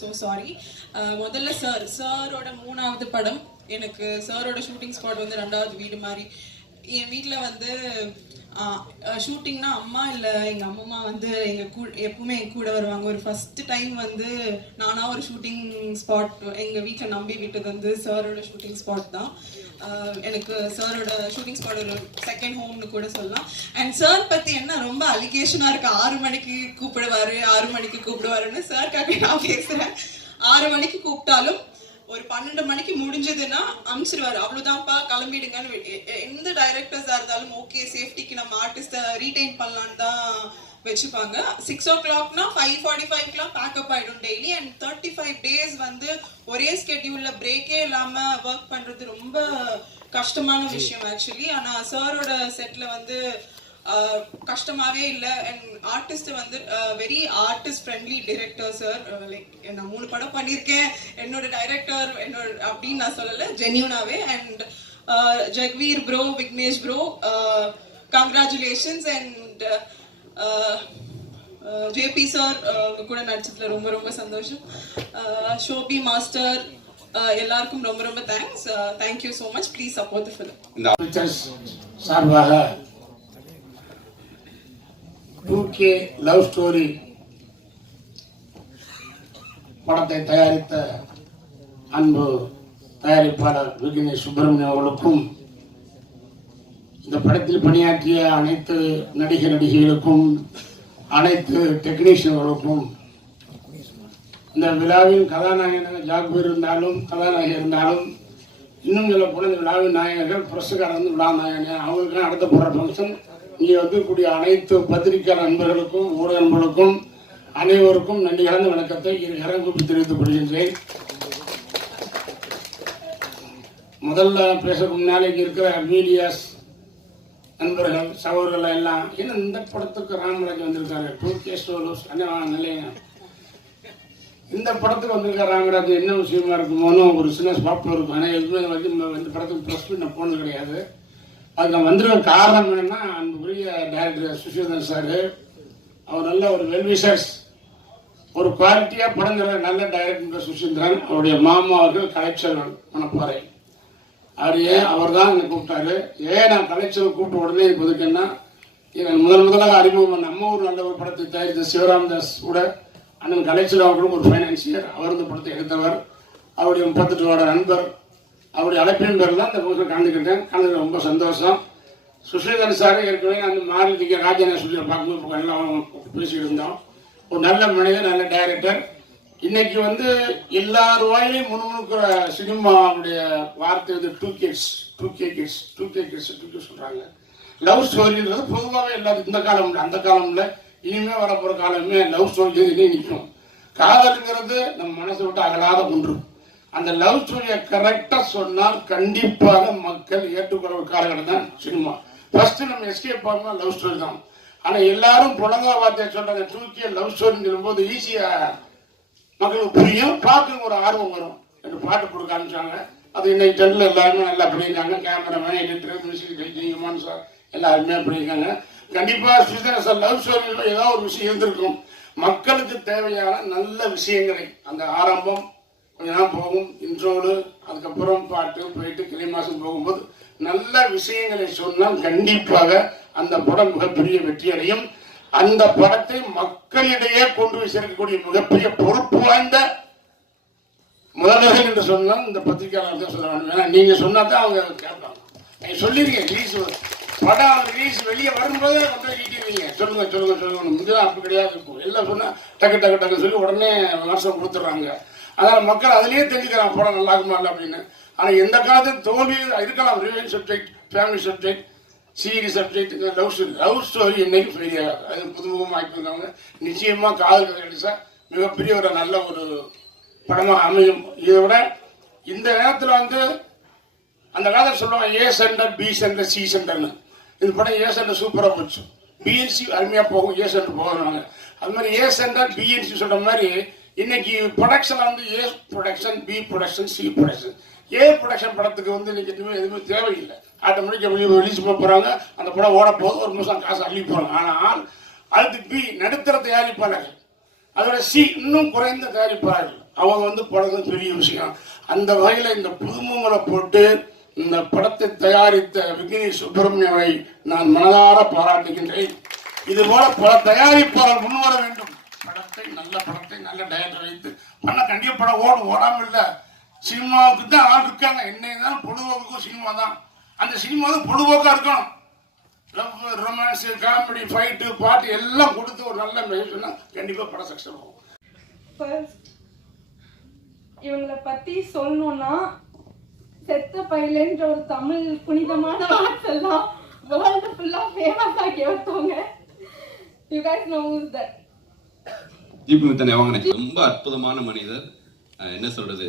So sorry uh, முதல்ல sir சாரோட மூணாவது படம் எனக்கு சாரோட ஷூட்டிங் ஸ்பாட் வந்து ரெண்டாவது வீடு மாதிரி என் வீட்டில் வந்து ஷூட்டிங்னா அம்மா இல்லை எங்கள் அம்மம்மா வந்து எங்கள் கூ எப்பவுமே என் கூட வருவாங்க. ஒரு ஃபஸ்ட்டு டைம் வந்து நானாக ஒரு ஷூட்டிங் ஸ்பாட் எங்கள் வீட்டில் நம்பி விட்டது வந்து சாரோட ஷூட்டிங் ஸ்பாட் தான். எனக்கு சாரோட ஷூட்டிங் ஸ்பாட் ஒரு செகண்ட் ஹோம்னு கூட சொல்லலாம். அண்ட் சார் பற்றி என்ன ரொம்ப அலிகேஷனாக இருக்கு. ஆறு மணிக்கு கூப்பிடுவாரு ஆறு மணிக்கு கூப்பிடுவாருன்னு சார்க்காக நான் பேசுகிறேன் ஆறு மணிக்கு கூப்பிட்டாலும் ஒரு பன்னெண்டு மணிக்கு முடிஞ்சதுன்னா அமிச்சிருவாரு. அவ்வளவுதான்ப்பா கிளம்பிடுங்கன்னு எந்த டைரக்டர்ஸா இருந்தாலும் ஓகே சேஃப்டிக்கு நம்ம ஆர்டிஸ்ட ரீடைன் பண்ணலான்னு தான் வச்சுப்பாங்க. சிக்ஸ் ஓ கிளாக்னா ஃபைவ் ஃபார்ட்டி ஃபைவ்க்குலாம் பேக்கப் ஆயிடும் daily and thirty five days வந்து ஒரே ஸ்கெட்யூல்ல பிரேக்கே இல்லாம ஒர்க் பண்றது ரொம்ப கஷ்டமான விஷயம் ஆக்சுவலி ஆனா சாரோட செட்ல வந்து கஷ்டமாவே இல்லை. அண்ட் ஆர்டிஸ்ட் வந்து very artist friendly director sir like நான் மூணு படம் பண்ணியிருக்கேன் என்னோட டைரக்டர் என்னோட அப்படின்னு நான் சொல்லலை. ஜென்யூனாவே and Jagveer bro Vignesh bro congratulations and JP sir அவங்க கூட நடிச்சதுல ரொம்ப ரொம்ப சந்தோஷம். ஷோபி மாஸ்டர் எல்லாருக்கும் ரொம்ப ரொம்ப thanks thank you so much please support film சார்பாக கே லவ் ஸ்டோரி படத்தை தயாரித்த அன்பு தயாரிப்பாளர் விக்னேஷ் சுப்பிரமணியம் அவர்களுக்கும் இந்த படத்தில் பணியாற்றிய அனைத்து நடிகர் நடிகைகளுக்கும் அனைத்து டெக்னீஷியன்களுக்கும் இந்த விழாவின் கதாநாயகனாக ஜாக்பீர் இருந்தாலும் கதாநாயகி இருந்தாலும் இன்னும் சொல்ல குழந்தை இந்த விழாவின் நாயகர்கள் பிரசுகார் வந்து விழா நாயகன் அவங்களுக்கு அடுத்த போகிற ஃபங்க்ஷன் இங்கே வந்துக்கூடிய அனைத்து பத்திரிகை நண்பர்களுக்கும் ஊடக நண்பர்களுக்கும் அனைவருக்கும் நன்றி கலந்த வணக்கத்தை இரு கரம் தெரிவித்துக் கொள்கின்றேன். முதல்ல பேசுறதுக்கு முன்னாலே இங்கே இருக்கிற மீடியாஸ் நண்பர்கள் சகோதரர்கள் எல்லாம் என்ன இந்த படத்துக்கு ராமராஜ் வந்திருக்காரு? டூ கே ஸ்டோலோஸ் நிலையம் இந்த படத்துக்கு வந்திருக்க ராமராஜ் என்ன விஷயமா இருக்குமோன்னு ஒரு சின்ன ஸ்பாப் இருக்கும். ஆனால் எதுவுமே வந்து இந்த- இந்த படத்துக்கு ப்ரெஸ் பண்ண போனது கிடையாது. அது நான் வந்திருக்க காரணம் என்னன்னா அன்புக்குரிய டைரக்டர் சுஷீந்திரன் சார் அவர் நல்ல ஒரு வெல்விஷர்ஸ் ஒரு குவாலிட்டியாக படம் தர நல்ல டைரக்டர் சுஷீந்திரன் அவருடைய மாமா அவர்கள் கலைச்செல்வன் மணப்பாறை அவர் ஏன் அவர் தான் என்னை கூப்பிட்டாரு. ஏன் நான் கலைச்செல்வன் கூப்பிட்ட உடனே எனக்கு ஒதுக்குன்னா எனக்கு முதல் முதலாக அறிமுகம் நம்ம ஒரு நல்ல ஒரு படத்தை தயாரித்த சிவராம்தாஸ் கூட அண்ணன் கலைச்செல்வன் அவர்களும் ஒரு ஃபைனான்சியர் அவர் இந்த படத்தை எடுத்தவர். அவருடைய முப்பத்தெட்டு வருட நண்பர் அவருடைய அழைப்பின் பேரில் தான் இந்த புதுசில் கலந்துக்கிட்டேன். கலந்து ரொம்ப சந்தோஷம். சுஷீதரன் சார் ஏற்கனவே அந்த மாறுதிக்க ராஜான சொல்லி பார்க்கும்போது எல்லாம் பேசிக்கிட்டு இருந்தோம். ஒரு நல்ல மனிதர் நல்ல டைரக்டர் இன்னைக்கு வந்து எல்லார் வாயிலையும் முணுமுணுக்கிற சினிமாவுடைய வார்த்தை வந்து two kids two K kids two K kids two K சொல்கிறாங்க லவ் ஸ்டோரின்றது பொதுவாகவே எல்லாத்துக்கும் இந்த காலம் இல்லை அந்த காலம் இல்லை இனிமே வரப்போகிற காலமே லவ் ஸ்டோரி நிற்கும். காதலுங்கிறது நம்ம மனசை விட்டு அகலாத ஒன்று. அந்த லவ் ஸ்டோரியை கரெக்டா சொன்னால் கண்டிப்பாக மக்கள் ஏற்றுக்கொள்ள ஒரு காலகட்டம் தான் சினிமா. ஃபர்ஸ்ட் நம்ம எஸ்கேப் ஆகணும் லவ் ஸ்டோரி தான். ஆனா எல்லாரும் புலங்கா வார்த்தையை சொல்றாங்க தூக்கிய லவ் ஸ்டோரின்னு போது ஈஸியா மக்களுக்கு புரியும் பார்க்க ஒரு ஆர்வம் வரும். என்று பாட்டு கொடுக்க ஆரம்பிச்சாங்க அது இன்னைக்கு டென்ல எல்லாருமே நல்லா பண்ணியிருக்காங்க cameraman editor music Jayaman sir எல்லாருமே பண்ணியிருக்காங்க கண்டிப்பா சுதன சார் லவ் ஸ்டோரியில் ஏதோ ஒரு விஷயம் இருந்திருக்கும். மக்களுக்கு தேவையான நல்ல விஷயங்களை அந்த ஆரம்பம் கொஞ்ச போகும் இன்றோடு அதுக்கப்புறம் பாட்டு போயிட்டு கிளை மாசம் போகும்போது நல்ல விஷயங்களை சொன்னால் கண்டிப்பாக அந்த படம் மிகப்பெரிய வெற்றி அடையும் அந்த படத்தை மக்களிடையே கொண்டு போய் சேர்க்கக்கூடிய மிகப்பெரிய பொறுப்பு வாய்ந்த முதல்வர்கள் என்று சொன்னால் இந்த பத்திரிகையாளர் தான் சொல்ல வேண்டும். ஏன்னா நீங்க சொன்னா தான் அவங்க கேட்பாங்க. நீங்க சொல்லிருக்கீங்க ரிலீஸ் படம் ரிலீஸ் வெளியே வரும்போதே கொண்டு போய் நீட்டிருக்கீங்க சொல்லுங்க சொல்லுங்க சொல்லுங்க. முந்தைய அப்படி கிடையாது. இருக்கும் எல்லாம் சொன்னா டக்கு டக்கு டக்கு சொல்லி உடனே விமர்சனம் கொடுத்துட்றாங்க. அதனால மக்கள் அதுலயே தெரிஞ்சுக்கிறாங்க படம் நல்லா இருக்குமா இல்லை அப்படின்னு. ஆனா எந்த காலத்தில் தோல்வி இருக்கலாம் revenge subject family subject serious subject love story love story என்னைக்கு ஃபெயிலியர் ஆகாது. அது புதுமுகமாக ஆக்கியிருக்காங்க நிச்சயமா காதல் கதை மிகப்பெரிய ஒரு நல்ல ஒரு படமாக அமையும். இதை விட இந்த நேரத்தில் வந்து அந்த காலத்தில் சொல்லுவாங்க A centre B centre C சென்டர்னு இந்த படம் ஏ சென்டர் சூப்பராக போச்சு. பிஎன்சி அருமையாக போகும். ஏ சென்டர் போகிறாங்க அது மாதிரி ஏ சென்டர் பிஎன்சி சொல்கிற மாதிரி இன்னைக்கு ப்ரொடக்ஷன் வந்து A production B production C production A production படத்துக்கு வந்து இன்னைக்கு எதுவுமே எதுவுமே தேவையில்லை. ஆட்டோமேட்டிக்காக ரிலீஸ் பண்ண போகிறாங்க அந்த படம் ஓட போகுது. ஒரு நிமிஷம் காசு அள்ளி போகிறாங்க ஆனால் அடுத்து பி நடுத்தர தயாரிப்பாளர்கள் அதோட சி இன்னும் குறைந்த தயாரிப்பாளர்கள் அவங்க வந்து படம் பெரிய விஷயம். அந்த வகையில் இந்த புதுமங்களை போட்டு இந்த படத்தை தயாரித்த விக்னேஷ் சுப்பிரமணியவை நான் மனதார பாராட்டுகின்றேன். இது போல பல தயாரிப்பாளர் முன்வர வேண்டும். படத்தை நல்ல படத்தை நல்ல டயட்டை வைத்து பண்ண கண்டிப்பா படம் ஓடும். ஓடாம இல்லை சினிமாவுக்கு தான் ஆள் இருக்காங்க. என்ன தான் பொழுதுபோக்குக்கும் சினிமா தான். அந்த சினிமா வந்து பொழுதுபோக்கா இருக்கணும். லவ் ரொமான்ஸ் காமெடி ஃபைட்டு பாட்டு எல்லாம் கொடுத்து ஒரு நல்ல மெயின்னா கண்டிப்பாக கண்டிப்பா படம் சக்ஸஸ் ஆகும். இவங்களை இவங்கள பத்தி சொல்லணும்னா செத்த பையலன்ற ஒரு தமிழ் புனிதமான வார்த்தைலாம் வேர்ல்டு ஃபுல்லாக ஃபேமஸ் ஆகி வைத்தவங்க யூ guys நோ தட் தீபி தீபமித்தனை வாங்கினேன் ரொம்ப அற்புதமான மனிதர். என்ன சொல்கிறது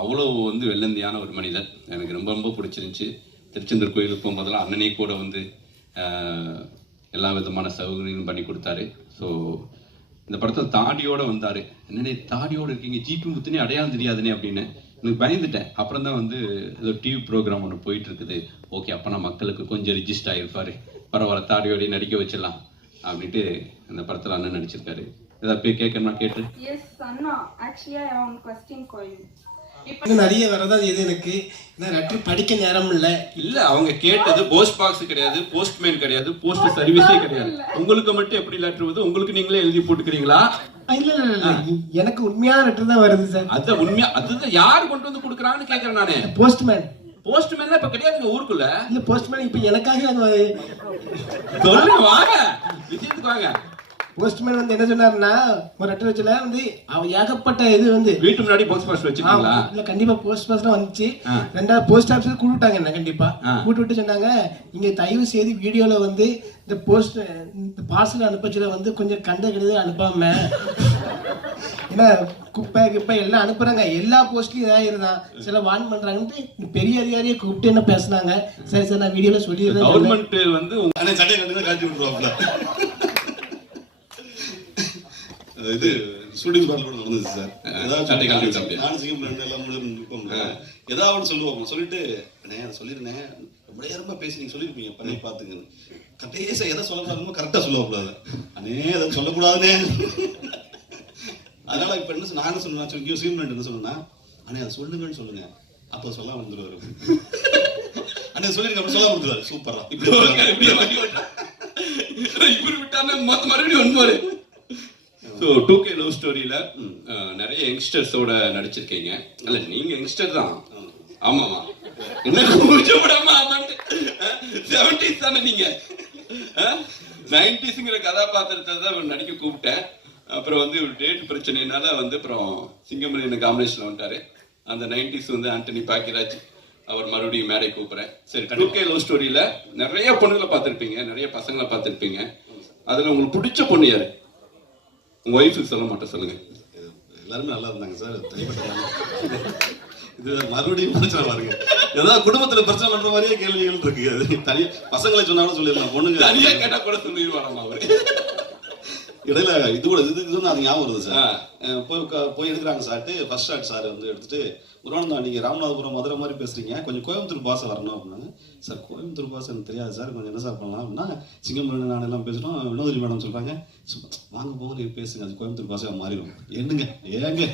அவ்வளோ வந்து வெள்ளந்தியான ஒரு மனிதர். எனக்கு ரொம்ப ரொம்ப பிடிச்சிருந்துச்சி. திருச்செந்தூர் கோயிலுக்கு போகும்போதெல்லாம் அண்ணனே கூட வந்து எல்லா விதமான சௌகரியங்களும் பண்ணி கொடுத்தாரு. ஸோ இந்த படத்தில் தாடியோட வந்தார். என்னடே தாடியோட இருக்கீங்க? ஜிபி முத்துனே அடையாளம் தெரியாதுனே அப்படின்னு எனக்கு பயந்துட்டேன். அப்புறம் தான் வந்து ஏதோ டிவி ப்ரோக்ராம் ஒன்று போயிட்டு இருக்குது. ஓகே அப்போ நான் மக்களுக்கு கொஞ்சம் ரிஜிஸ்ட் ஆகிருப்பார் பரவாயில்ல தாடியோடய நடிக்க வச்சிடலாம். அப்படின்ட்டு இந்த படத்தில் அண்ணன் நடிச்சிருக்காரு. ஏதாவது போய் கேட்கணுமா கேட்டு? Yes Anna. Actually I question for you நிறைய வரதான் இது எனக்கு. நான் லெட்டர் படிக்க நேரம் இல்லை. இல்ல அவங்க கேட்டது போஸ்ட் பாக்ஸ் கிடையாது போஸ்ட்மேன் கிடையாது போஸ்ட் சர்வீஸே கிடையாது. உங்களுக்கு மட்டும் எப்படி லெட்டர் வருது? உங்களுக்கு நீங்களே எழுதி போட்டுக்கிறீங்களா? இல்ல இல்ல இல்ல. எனக்கு உண்மையான லெட்டர் தான் வருது சார் அதான் உண்மையா அதுதான் யார் கொண்டு வந்து கொடுக்குறான்னு கேக்குறேன் நானு. போஸ்ட்மேன் போஸ்ட்மேன் இப்ப கிடையாதுங்க ஊருக்குள்ள. இல்ல போஸ்ட்மேன் இப்ப எனக்காக வாங்க. விஷயத்துக்கு வாங்க. போஸ்ட்மேன் வந்து என்ன சொன்னாருன்னா ஒரு லெட்டர் வச்சுல வந்து அவ ஏகப்பட்ட இது வந்து வீட்டு முன்னாடி போஸ்ட் பாக்ஸ் ஆ, வச்சிருக்கீங்களா இல்ல கண்டிப்பா போஸ்ட் பாஸ்லாம் வந்துச்சு. ரெண்டாவது போஸ்ட் ஆஃபீஸ் கூப்பிட்டாங்க என்ன கண்டிப்பா. கூப்பிட்டு விட்டு சொன்னாங்க நீங்க தயவு செய்து வீடியோல வந்து இந்த போஸ்ட் இந்த பார்சல் அனுப்பச்சுல வந்து கொஞ்சம் கண்ட கெடுது அனுப்பாம. ஏன்னா குப்பை கிப்பை எல்லாம் அனுப்புறாங்க. எல்லா போஸ்ட்லயும் இதாக இருந்தான் சில வான் பண்றாங்கன்ட்டு பெரிய அதிகாரியை கூப்பிட்டு என்ன பேசுனாங்க. சரி சார் நான் வீடியோல சொல்லிடுறேன் கவர்மெண்ட் வந்து கட்டுங்க காட்டி விட்டுருவாப்ல இது ஸ்டூடியோ ஸ்பாட்ல கூட நடந்துச்சு சார் ஏதாவது? நானும் சிங்கம் ரெண்டு எல்லாம் முடிஞ்சு நிற்போம்ல ஏதாவது சொல்லுவோம் சொல்லிட்டு அண்ணே அதை சொல்லிருந்தேன் ரொம்ப நேரமா பேசி நீங்க சொல்லிருப்பீங்க பண்ணி பாத்துங்க கடைசியா எதை சொல்ல முடியுமோ கரெக்டா சொல்லுவாப்ல அண்ணே அதை சொல்லக்கூடாதுனே அதனால இப்ப என்ன சொன்ன- நான் என்ன சொன்னா சிங்கம் ரெண்டு என்ன சொன்னா அண்ணே அதை சொல்லுங்கன்னு சொல்லுங்க அப்ப சொல்ல வந்துருவாரு அண்ணே சொல்லிருக்க சொல்ல வந்துருவாரு சூப்பரா இப்படி விட்டாருன்னா மொத்த மறுபடியும் ஒன்பாரு ஸோ டூ கே லவ் ஸ்டோரியில நிறைய யங்ஸ்டர்ஸோட நடிச்சிருக்கீங்க. அல்ல நீங்க யங்ஸ்டர் தான். ஆமாமா. என்ன கூச்சப்படாம ஆமாண்டு செவன்டிஸ் தானே நீங்க. நைன்டிஸுங்கிற கதாபாத்திரத்தை தான் நடிக்க கூப்பிட்டேன். அப்புறம் வந்து டேட் பிரச்சனைனால வந்து அப்புறம் சிங்கமணி என்ன காம்பினேஷன்ல வந்துட்டாரு. அந்த நைன்டிஸ் வந்து ஆண்டனி பாக்கியராஜ் அவர் மறுபடியும் மேடை கூப்பிடுறேன். சரி டூ கே லவ் ஸ்டோரியில நிறைய பொண்ணுங்களை பார்த்துருப்பீங்க. நிறைய பசங்களை பார்த்துருப்பீங்க. அதுல உங்களுக்கு பிடிச்ச பொண்ணு யாரு? உங்க ஒய்ஃபுக்கு சொல்ல மாட்டேன் சொல்லுங்க. எல்லாருமே நல்லா இருந்தாங்க சார் தனிப்பட்ட. இது மறுபடியும் பிரச்சனை பாருங்க. ஏதாவது குடும்பத்துல பிரச்சனை பண்ற மாதிரியே கேள்விகள் இருக்கு. தனியா பசங்களை சொன்னாலும் சொல்லிடலாம் பொண்ணுங்க தனியா கேட்டா கூட சொல்லிடுவாராமா அவரு? இடையில இது கூட இது இது அது ஞாபகம் வருது. சார். போய் போய் எடுக்கிறாங்க சார்ட்டு. ஃபர்ஸ்ட் ஷாட் சார் வந்து எடுத்துட்டு குருவானந்தா நீங்க ராமநாதபுரம் மதுரை மாதிரி பேசுறீங்க. கொஞ்சம் கோயம்புத்தூர் பாசை வரணும் அப்படின்னாங்க. சார் கோயம்புத்தூர் பாசை எனக்கு தெரியாது சார். கொஞ்சம் என்ன சார் பண்ணலாம் அப்படின்னா சிங்கம்பரம் நான் எல்லாம் பேசிட்டோம் வினோதரி மேடம் சொல்றாங்க "சும்மா வாங்க போங்க நீங்க பேசுங்க. அது கோயம்புத்தூர் பாசையா மாறிடும். என்னங்க ஏங்க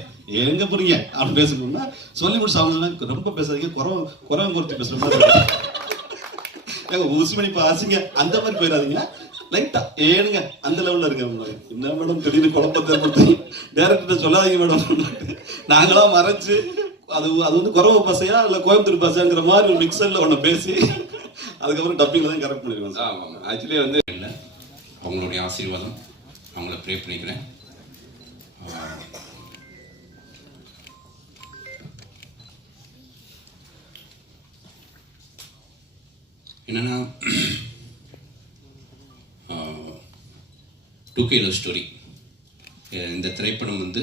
ஏங்க போறீங்க? அப்படின்னு பேசணும்னா சொல்லி முடிச்சு அவங்க ரொம்ப பேசாதீங்க. குறவ குறவன் குறித்து பேசுற மாதிரி. ஏங்க உசுமணி பாசிங்க அந்த மாதிரி போயிடாதீங்க. லைட்டா ஏனுங்க அந்த லெவல்ல இருக்க என்ன மேடம் திடீர்னு குழப்பத்தை ஏற்படுத்தி டேரக்டர் சொல்லாதீங்க மேடம் நாங்களா மறைச்சு அது அது வந்து குறவ பசையா இல்ல கோயம்புத்தூர் பசையாங்கிற மாதிரி ஒரு மிக்சர்ல ஒண்ணு பேசி அதுக்கப்புறம் டப்பிங்ல தான் கரெக்ட் பண்ணிருக்கோம் சார். ஆமாம். ஆக்சுவலி வந்து இல்லை. அவங்களுடைய ஆசீர்வாதம். அவங்கள ப்ரே பண்ணிக்கிறேன். என்னன்னா டூ கே லவ் ஸ்டோரி இந்த திரைப்படம் வந்து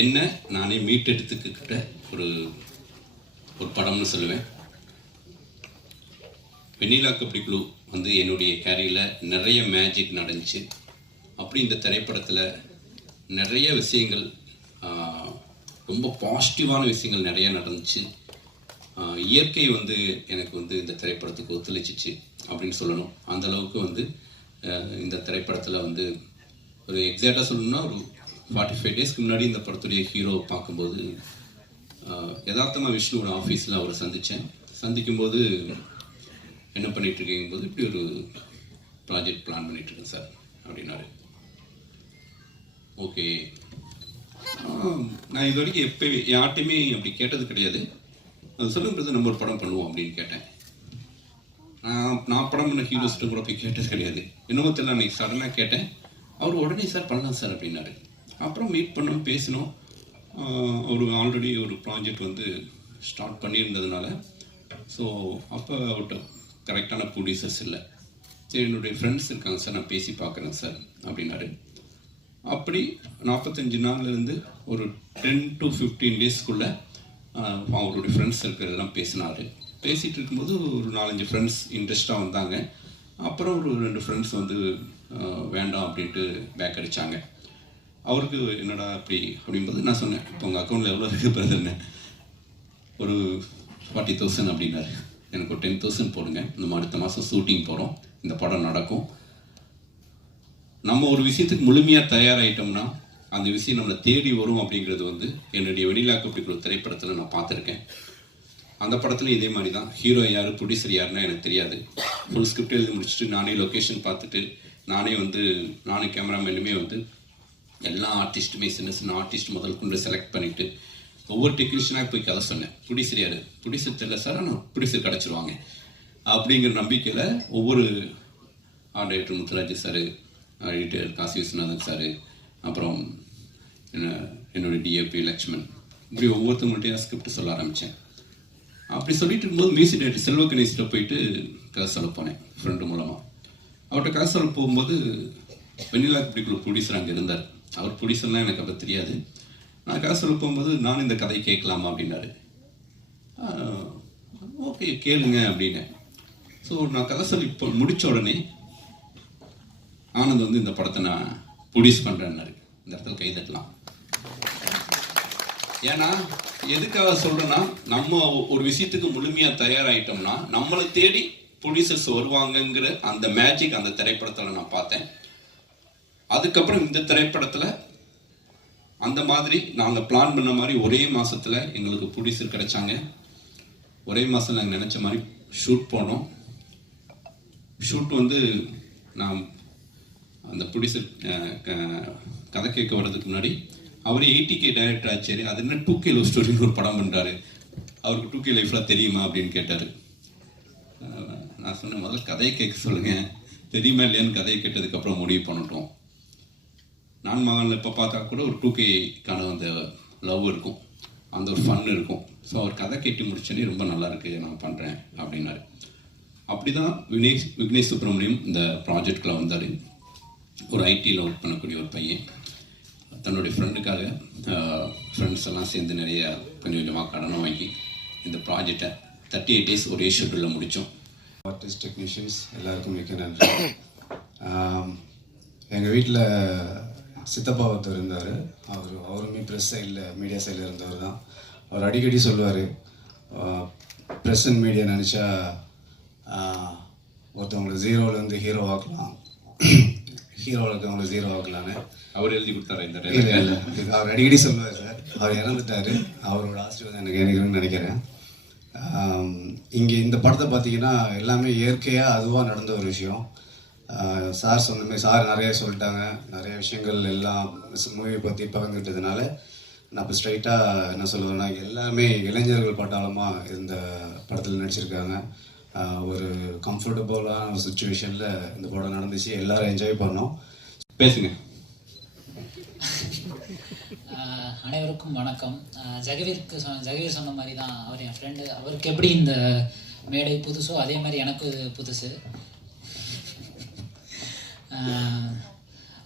என்ன நானே மீட்டெடுத்துக்கிட்ட ஒரு ஒரு படம்னு சொல்லுவேன். வெண்ணிலா கபடி குழு வந்து என்னுடைய கேரியில் நிறைய மேஜிக் நடந்துச்சு. அப்படி இந்த திரைப்படத்தில் நிறைய விஷயங்கள் ரொம்ப பாசிட்டிவான விஷயங்கள் நிறைய நடந்துச்சு. இயற்கை வந்து எனக்கு வந்து இந்த திரைப்படத்துக்கு ஒத்துழைச்சிச்சு அப்படின்னு சொல்லணும். அந்த அளவுக்கு வந்து இந்த திரைப்படத்தில் வந்து ஒரு எக்ஸாக்டாக சொல்லணும்னா ஒரு ஃபார்ட்டி ஃபைவ் டேஸ்க்கு முன்னாடி இந்த படத்துடைய ஹீரோ பார்க்கும்போது யதார்த்தமாக விஷ்ணுவோட ஆஃபீஸில் அவரை சந்தித்தேன் சந்திக்கும்போது என்ன பண்ணிட்டு இருக்கீங்க போது இப்படி ஒரு ப்ராஜெக்ட் பிளான் பண்ணிட்டு இருக்கேன் சார் அப்படின்னாரு. ஓகே நான் இது வரைக்கும் எப்போ யார்ட்டையுமே அப்படி கேட்டது கிடையாது. அது சொல்லுங்கிறது நம்ம ஒரு படம் பண்ணுவோம் அப்படின்னு கேட்டேன். நான் நான் படம் பண்ண ஹீரோஸ்ட்டு கூட போய் கேட்டது கிடையாது. என்னமோ தெரியல அன்னைக்கு சடனாக கேட்டேன். அவர் உடனே சார் பண்ணலாம் சார் அப்படின்னாரு. அப்புறம் மீட் பண்ணோம் பேசினோம். அவர் ஒரு ஆல்ரெடி ஒரு ப்ராஜெக்ட் வந்து ஸ்டார்ட் பண்ணியிருந்ததுனால. ஸோ அப்போ அவர்கிட்ட கரெக்டான ப்ரொடியூசர்ஸ் இல்லை. சரி என்னுடைய ஃப்ரெண்ட்ஸ் இருக்காங்க சார் நான் பேசி பார்க்குறேன் சார் அப்படின்னாரு. அப்படி நாற்பத்தஞ்சு நாள்லேருந்து ஒரு டென் டு ஃபிஃப்டீன் டேஸ்க்குள்ளே அவருடைய ஃப்ரெண்ட்ஸ் இருக்கிறதெல்லாம் பேசினார். பேசிகிட்டு இருக்கும்போது ஒரு நாலஞ்சு ஃப்ரெண்ட்ஸ் இன்ட்ரெஸ்டாக வந்தாங்க. அப்புறம் ஒரு ரெண்டு ஃப்ரெண்ட்ஸ் வந்து வேண்டாம் அப்படின்ட்டு பேக் அடித்தாங்க அவருக்கு என்னடா அப்படி அப்படிங்கும்போது நான் சொன்னேன் இப்போ உங்கள் அக்கௌண்ட்டில் எவ்வளோ இருக்குது பிரதர்னே ஒரு ஃபார்ட்டி தௌசண்ட் அப்படின்னாரு. எனக்கு ஒரு டென் தௌசண்ட் போடுங்க. நம்ம அடுத்த மாதம் ஷூட்டிங் போகிறோம் இந்த படம் நடக்கும். நம்ம ஒரு விஷயத்துக்கு முழுமையாக தயாராகிட்டோம்னா அந்த விஷயம் நம்மளை தேடி வரும் அப்படிங்கிறது வந்து என்னுடைய வெண்ணிலாக்கு அப்படிங்கிற ஒரு திரைப்படத்தில் நான் பார்த்துருக்கேன். அந்த படத்துலையும் இதே மாதிரி தான் ஹீரோ யார் ப்ரொடியூசர் யாருன்னா எனக்கு தெரியாது. ஃபுல் ஸ்கிரிப்ட் எழுதி முடிச்சுட்டு நானே லொக்கேஷன் பார்த்துட்டு நானே வந்து நானே கேமராமேனுமே வந்து எல்லா ஆர்டிஸ்ட்டுமே சின்ன சின்ன ஆர்டிஸ்ட் முதல் கொண்டு செலக்ட் பண்ணிட்டு ஒவ்வொரு டெக்னீஷியனாக போய் கதை சொன்னேன். ப்ரொடியூசர் யார்? ப்ரொடியூசர் தெரியல சார் ஆனால் ப்ரொடியூசர் கிடச்சிருவாங்க. அப்படிங்கிற நம்பிக்கையில் ஒவ்வொரு art director Muthuraj sir editor Kasi Viswanathan sir அப்புறம் என்ன- என்னுடைய டிஏபி லக்ஷ்மன் இப்படி ஒவ்வொருத்தவங்கள்ட்டையும் ஸ்கிரிப்ட் சொல்ல ஆரம்பித்தேன் அப்படி சொல்லிட்டு இருக்கும்போது மியூசிக் டைரக்டர் செல்வ கணேசிட்ட போயிட்டு காசு செலவு போனேன் ஃப்ரெண்டு மூலமாக அவர்கிட்ட காசு செலவு போகும்போது வெண்ணிலா பிடிக்குள்ள ப்ரொடியூசர் அங்கே இருந்தார். அவர் ப்ரொடியூசர்லாம் எனக்கு அப்போ தெரியாது. நான் காசு செலவு போகும்போது நானும் இந்த கதையை கேட்கலாமா அப்படின்னாரு. ஓகே கேளுங்க அப்படின்னு ஸோ நான் கதை சொல்லி இப்போ முடித்த உடனே ஆனந்த் வந்து இந்த படத்தை நான் ப்ரொடியூஸ் பண்ணுறேன்னாரு இந்த இடத்துல கை தட்டலாம். ஏன்னா எதுக்காக சொல்றேன்னா நம்ம ஒரு விஷயத்துக்கு முழுமையா தயாராயிட்டோம்னா நம்மளை தேடி ப்ரொடியூசர்ஸ் வருவாங்கங்கிற அந்த மேஜிக் அந்த திரைப்படத்துல நான் பார்த்தேன். அதுக்கப்புறம் இந்த திரைப்படத்துல அந்த மாதிரி நாங்கள் பிளான் பண்ண மாதிரி ஒரே மாசத்துல எங்களுக்கு ப்ரொடியூசர் கிடைச்சாங்க. ஒரே மாசம் நாங்கள் நினச்ச மாதிரி ஷூட் போனோம். ஷூட் வந்து நான் அந்த ப்ரொடியூசர் கதை கேட்க வர்றதுக்கு முன்னாடி அவர் எயிட்டி கே டைரக்டர் ஆச்சாரு அது என்ன டூ கே லவ் ஸ்டோரின்னு ஒரு படம் பண்ணுறாரு அவருக்கு டூ கே லைஃப்லாம் தெரியுமா அப்படின்னு கேட்டார். நான் சொன்னேன் முதல்ல கதையை கேட்க சொல்லுங்கள் தெரியுமா இல்லையான்னு கதையை கேட்டதுக்கப்புறம் முடிவு பண்ணட்டும். நான் மகனில் இப்போ பார்த்தா கூட ஒரு டூ கேக்கான அந்த லவ் இருக்கும். அந்த ஒரு ஃபன் இருக்கும். ஸோ அவர் கதை கேட்டு முடிச்சோன்னே ரொம்ப நல்லா இருக்குது நான் பண்ணுறேன் அப்படின்னாரு. அப்படிதான் வினேஷ் விக்னேஷ் சுப்பிரமணியம் இந்த ப்ராஜெக்டில் வந்தார். ஒரு ஐடியில் ஒர்க் பண்ணக்கூடிய ஒரு பையன். தன்னுடைய ஃப்ரெண்டுக்காக ஃப்ரெண்ட்ஸ் எல்லாம் சேர்ந்து நிறைய கொஞ்சம் கொஞ்சமாக கடனை வாங்கி இந்த ப்ராஜெக்டை தேர்ட்டி எயிட் டேஸ் ஒரே ஷெட்யூலில் முடித்தோம் ஆர்டிஸ்ட் டெக்னீஷியன்ஸ் எல்லாருக்கும் மிக்க நன்றி. எங்கள் வீட்டில் சித்தப்பா ஒருத்தர் இருந்தார். அவர் அவருமே ப்ரெஸ் சைடில் மீடியா சைடில் இருந்தவர் தான். அவர் அடிக்கடி சொல்லுவார் ப்ரெஸ் அண்ட் மீடியா நினச்சா ஒருத்தவங்களை ஜீரோலேருந்து ஹீரோ ஆக்கலாம். ஹீரோவில் இருக்கவங்களை ஜீரோ ஆக்கலான்னு அவர் எழுதி கொடுத்தாரு இந்த இல்ல இல்ல. இது அவர் அடிக்கடி சொல்லுவார் சார். அவர் இறந்துட்டாரு. அவரோட ஆசீர்வாதம் எனக்கு எனக்குன்னு நினைக்கிறேன். இங்க இந்த படத்தை பார்த்தீங்கன்னா எல்லாமே இயற்கையா அதுவா நடந்த ஒரு விஷயம். சார் சொன்ன மாதிரி சார் நிறைய சொல்லிட்டாங்க. நிறைய விஷயங்கள் எல்லாம் மூவி பற்றி பகிர்ந்துட்டதுனால நான் இப்போ ஸ்ட்ரைட்டாக என்ன சொல்லுவேன்னா எல்லாமே இளைஞர்கள் பட்டாளமாக இந்த படத்தில் நடிச்சிருக்காங்க. ஒரு கம்ஃபர்டபுளான ஒரு சுச்சுவேஷனில் இந்த படம் நடந்துச்சு. எல்லாரும் என்ஜாய் பண்ணோம். பேசுங்க. அனைவருக்கும் வணக்கம். ஜெகவீருக்கு சொ ஜெகவீர் சொன்ன மாதிரி தான் அவர் என் ஃப்ரெண்டு அவருக்கு எப்படி இந்த மேடை புதுசோ அதே மாதிரி எனக்கு புதுசு.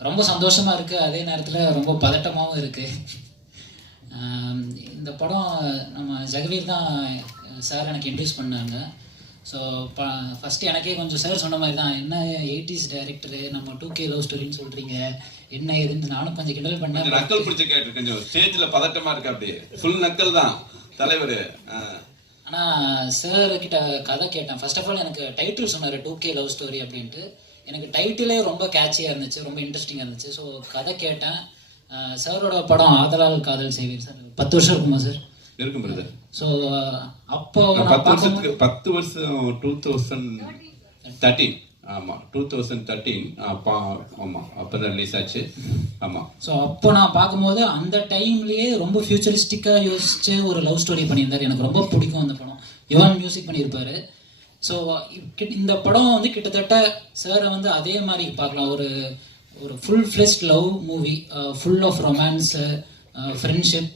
ரொம்ப சந்தோஷமாக இருக்குது அதே நேரத்தில் ரொம்ப பதட்டமாகவும் இருக்குது இந்த படம் நம்ம ஜெகவீர் தான் சார் எனக்கு இன்ட்ரடியூஸ் பண்ணாங்க. ஸோ ப ஃபஸ்ட்டு எனக்கே கொஞ்சம் சார் சொன்ன மாதிரி தான் என்ன எயிட்டிஸ் டைரக்டரு நம்ம டூ கே லவ் ஸ்டோரின்னு சொல்கிறீங்க என்ன ஏதுன்னு? நானும் கொஞ்சம் கிண்டல் பண்ணேன். நக்கல் பிடிச்ச கேட்டு கொஞ்சம் ஸ்டேஜ்ல பதட்டமா இருக்கு அப்படியே. ஃபுல் நக்கல் தான் தலைவர். ஆனால் சார் கிட்ட கதை கேட்டேன். ஃபர்ஸ்ட் ஆஃப் ஆல் எனக்கு டைட்டில் சொன்னார் டூ கே லவ் ஸ்டோரி அப்படின்ட்டு. எனக்கு டைட்டிலே ரொம்ப கேட்சியாக இருந்துச்சு ரொம்ப இன்ட்ரெஸ்டிங்காக இருந்துச்சு. ஸோ கதை கேட்டேன். சாரோட படம் ஆதலால் காதல் செய்வீர் சார் பத்து வருஷம் இருக்குமா சார் இருக்கும் பிரதர் ஸோ அப்போ நான் பத்து வருஷத்துக்கு பத்து வருஷம் டூ தௌசண்ட் தேர்ட்டீன் ஆமாம் டூ தௌசண்ட் தேர்ட்டீன் அப்பா ஆமாம் அப்போ தான் ரிலீஸ் ஆச்சு. ஆமாம் ஸோ அப்போ நான் பார்க்கும்போது அந்த டைம்லயே ரொம்ப ஃபியூச்சரிஸ்டிக்காக யோசிச்சு ஒரு லவ் ஸ்டோரி பண்ணியிருந்தார். எனக்கு ரொம்ப பிடிக்கும் அந்த படம். யுவன் மியூசிக் பண்ணியிருப்பாரு. ஸோ இந்த படம் வந்து கிட்டத்தட்ட சாரை வந்து அதே மாதிரி பார்க்கலாம். ஒரு ஒரு full fledged love movie full of romance friendship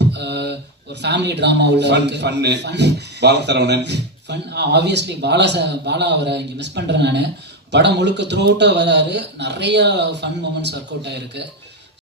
ஒரு ஃபேமிலி ட்ராமா உள்ள fun. Balasaravanan. Fun obviously Bala ச பாலா அவரை இங்கே மிஸ் பண்ணுறேன் நான். படம் முழுக்க த்ரூ அவுட்டாக வராரு. நிறைய ஃபன் மூமெண்ட்ஸ் ஒர்க் அவுட் ஆயிருக்கு.